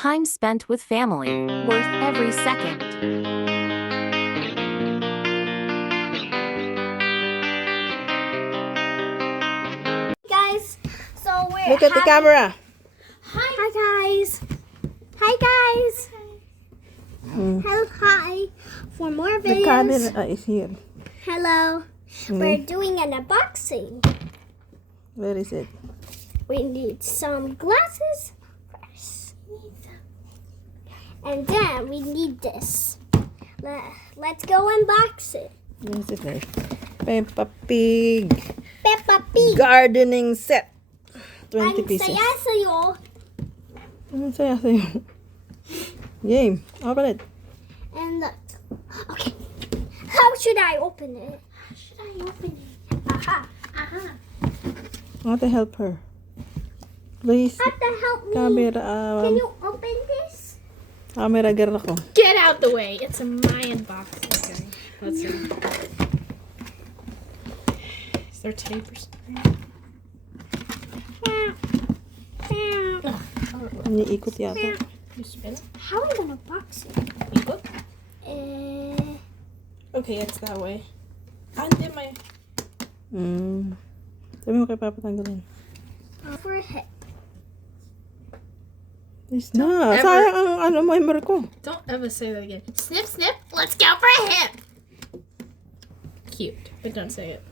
Time spent with family, worth every second. Guys, so we're Look at the camera. Hi guys. Hi guys. Hello, hi. For more The videos. camera is here. Hello. We're doing an unboxing. Where is it? We need some glasses first. And then we need this. Let's go unbox it. Where is it? Peppa Pig Peppa Pig. gardening set. 20 Ang pieces. saya sa'yo. Ang saya sa'yo. Game. Open it. And look. Okay. How should I open it? Aha. Aha. I want to help her. Please. Have to help me. Camera. Can you open this? Camera girl ako. Get out the way. It's my unboxing. Okay. Let's see. Is there tape or something? Iniikot yata. You spin it? How am I gonna box it? Ikot? Okay, it's that way. Hindi may... Sabi mo kay Papa tanggalin. For a hit. Please na. Sayang ang memory ko. Don't ever say that again. Snip, snip. Let's go for a hit. Cute, but don't say it.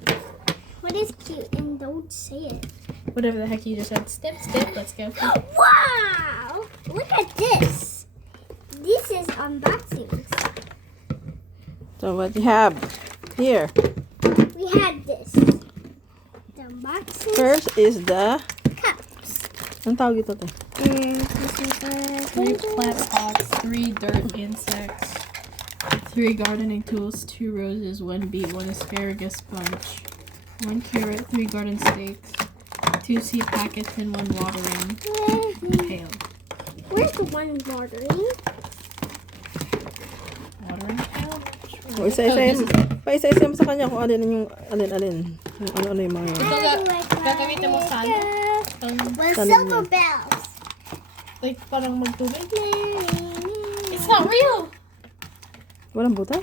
What is cute? And don't say it. Whatever the heck you just said. Snip, snip. Let's go. Wow! Look at this. This is unboxing. So what you have here? We had this. The unboxing First is the... cups. Anong tawag ito? Te? 3 plant pots, 3 dirt insects, 3 gardening tools, 2 roses, 1 beet, 1 asparagus bunch, 1 carrot, 3 garden stakes, 2 seed packets, and 1 watering pail. Where's the one watering? Watering pail? O isa-isa mo sa kanya kung alin. Yung ano-ano yung mga yun. Gagamitin mo saan? With Saan silver yun? bells. Like, parang magtubig? It's not real! Walang butas?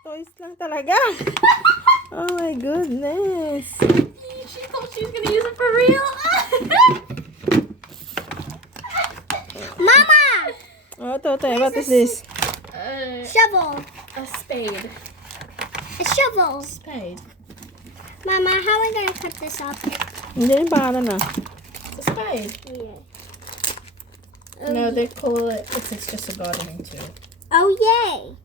Toys lang talaga. Oh my goodness. She thought she was gonna use it for real! Mama! Oh, ito. What is this? Shovel. A spade. A shovel. Spade. Mama, how are we gonna cut this up? Hindi yung pangalan na. It's a spade. Yeah. No, they call it, it's just a gardening tool. Oh, yay.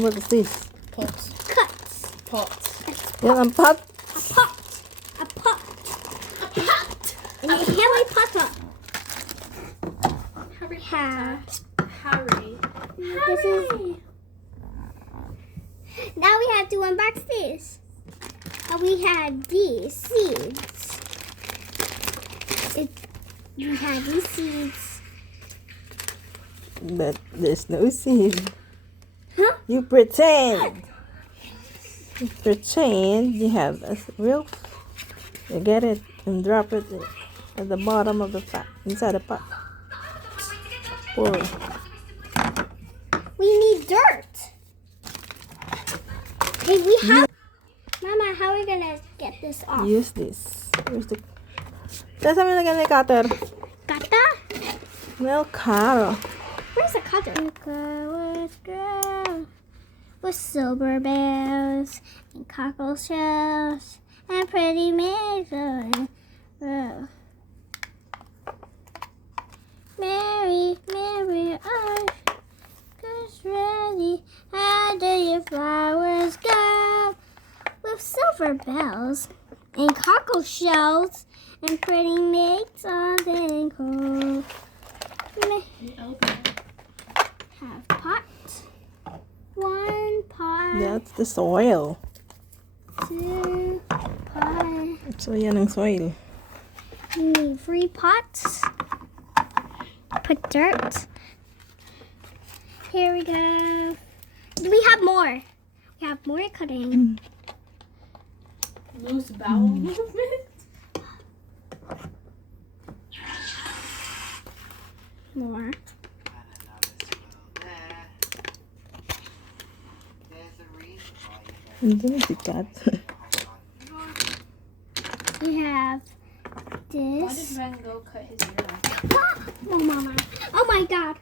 What is this? Pots. Cuts. Pots. Yan ang pot. A pot. A pot. A pot! And a Harry Potter. Harry Ha. Harry. This is... Now we have to unbox this. We had these seeds. We had these seeds. But there's no seed. Huh? You pretend. You pretend you have a real... You get it and drop it at the bottom of the pot. Inside the pot. Pour. We need dirt. Hey, we have... Mama, how are we gonna get this off? Use this. Where's the... Saan mo nilagyan na yung cutter? Kata? Well, cutter. Where's the cutter? With silver bells and cockle shells and pretty maids. Mary, Mary, our good's ready. How do your flowers go? With silver bells and cockle shells and pretty maids on the cold. Have pot. 1 pot. That's the soil. 2 pot. So, yan ang soil. We need 3 pots. Put dirt. Here we go. We have more. We have more cutting. Loose bowel movement. more. Hindi sikat. We have Why did this. Ren go cut his ear off? Oh, Mama. Oh, my God.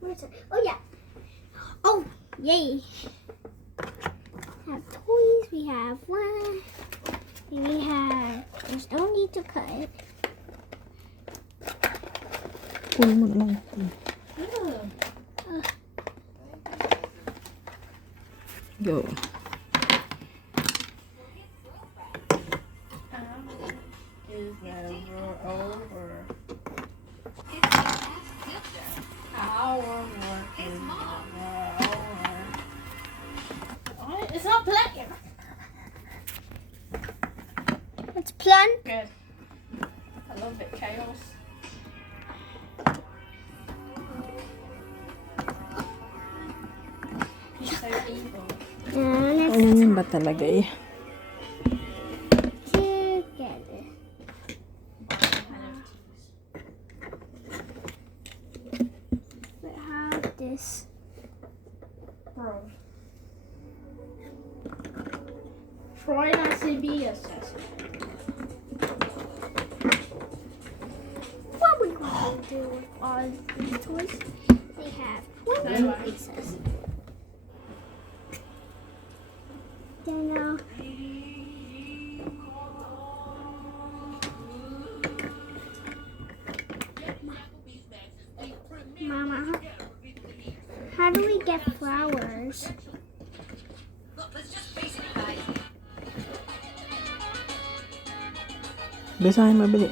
Where's it? Oh, yeah. Oh, yay. We have toys. We have one. And we have, there's no need to cut it. Pull mo na lang. Go. Is never over. Our work is never over. What? It's not playing. Let's plan. Good. I love it, chaos. He's so evil. And Ayan yun ba talaga eh? it's together. We have this. Bro. Try not to be assessment. What we going to do with all these toys? They have 20 No. pieces. Then Mama, how do we get flowers? Basahin mo, bili.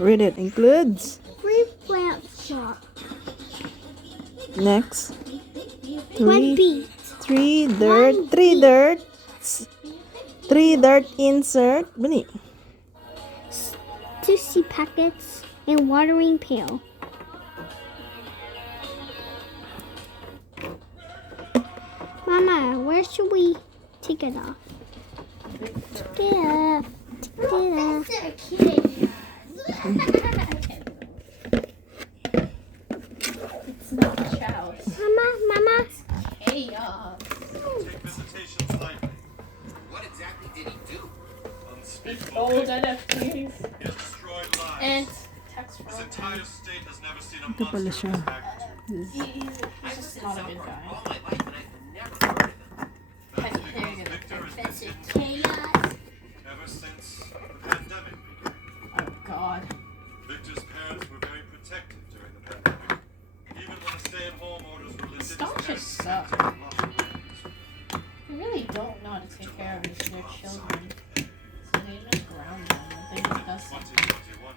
Read it. Includes. Free plant shop. Next. One beet. Three dirt. Three dirt insert. Bili. 60 packets and watering pail. Mama, where should we take it off? Take it off. Take it off. It's not a child. Mama. Chaos. Take visitations lightly. What exactly did he do? Unspeakable. Old NFTs. He has destroyed lives. And text His from entire state has never seen a Ito pala monster siya. of his magnitude. He's just not a good guy. All my life, and I've never heard of him. That's because Victor has been Chaos. ever since the pandemic began. Oh god. Victor's parents were very protective during the pandemic. Even when the stay-at-home orders were lifted, his Staunch parents as suck. protected lots of things. They really don't know how to take care of their children. So they just ground them. They just does something. 2021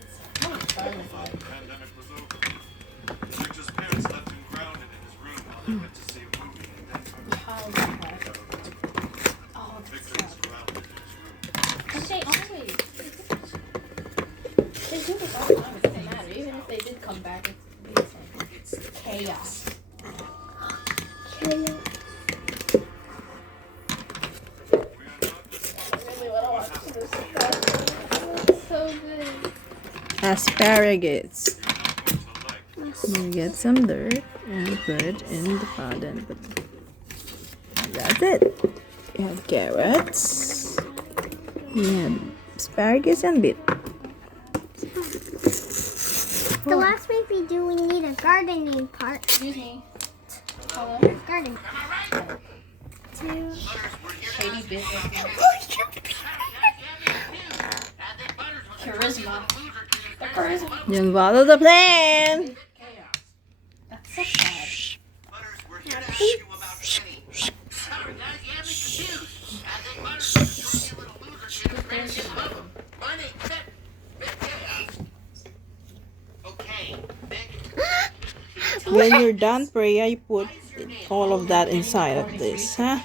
It's how it started, thought but the pandemic was over. Victor's parents left him grounded in his room while they went to see a movie in Denver. how is that? Oh, that's Victor was sad. grounded in his room. But they always they do this all the time. It doesn't matter. Even if they did come back, it's chaos. Chaos. I really want to watch this stuff. It's so good. Asparagus. Going to like You get some dirt and put it in the pot and put. That's it. You have carrots. You have asparagus and beet. The last week we do, we need a gardening part. Excuse me. Hello? Garden. Two. Shady business. Charisma. The charisma. You follow the plan. That's so sad. Butters, we're here to ask you about Penny. Sorry, guys, you have me confused. I think Butters is a little loser kid who's crazy in love him. My name's Vic. Vic Chaos. Okay, Vic. When you're done, Freya, you put all of that inside of this, huh?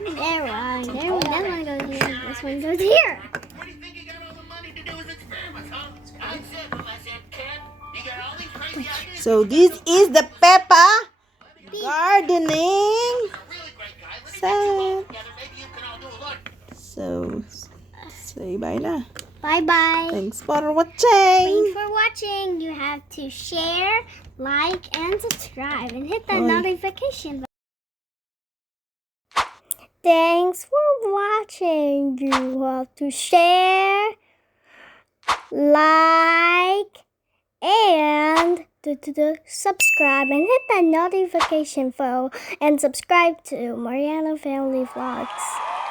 There one. There one. That one goes here. This one goes here. Where do you think he got all the money to do his experiments, huh? I said, kid, you got all these crazy ideas. So this is the Peppa gardening You're a really great guy. Let me get you all set. together. Maybe you can all do a look. So say bye na. Bye-bye. Thanks for Thanks watching. for watching. You have to share, like, and subscribe. And hit the Oi. notification bell. Thanks for watching. You have to share, like, and subscribe. And hit the notification bell. And subscribe to Mariana Family Vlogs.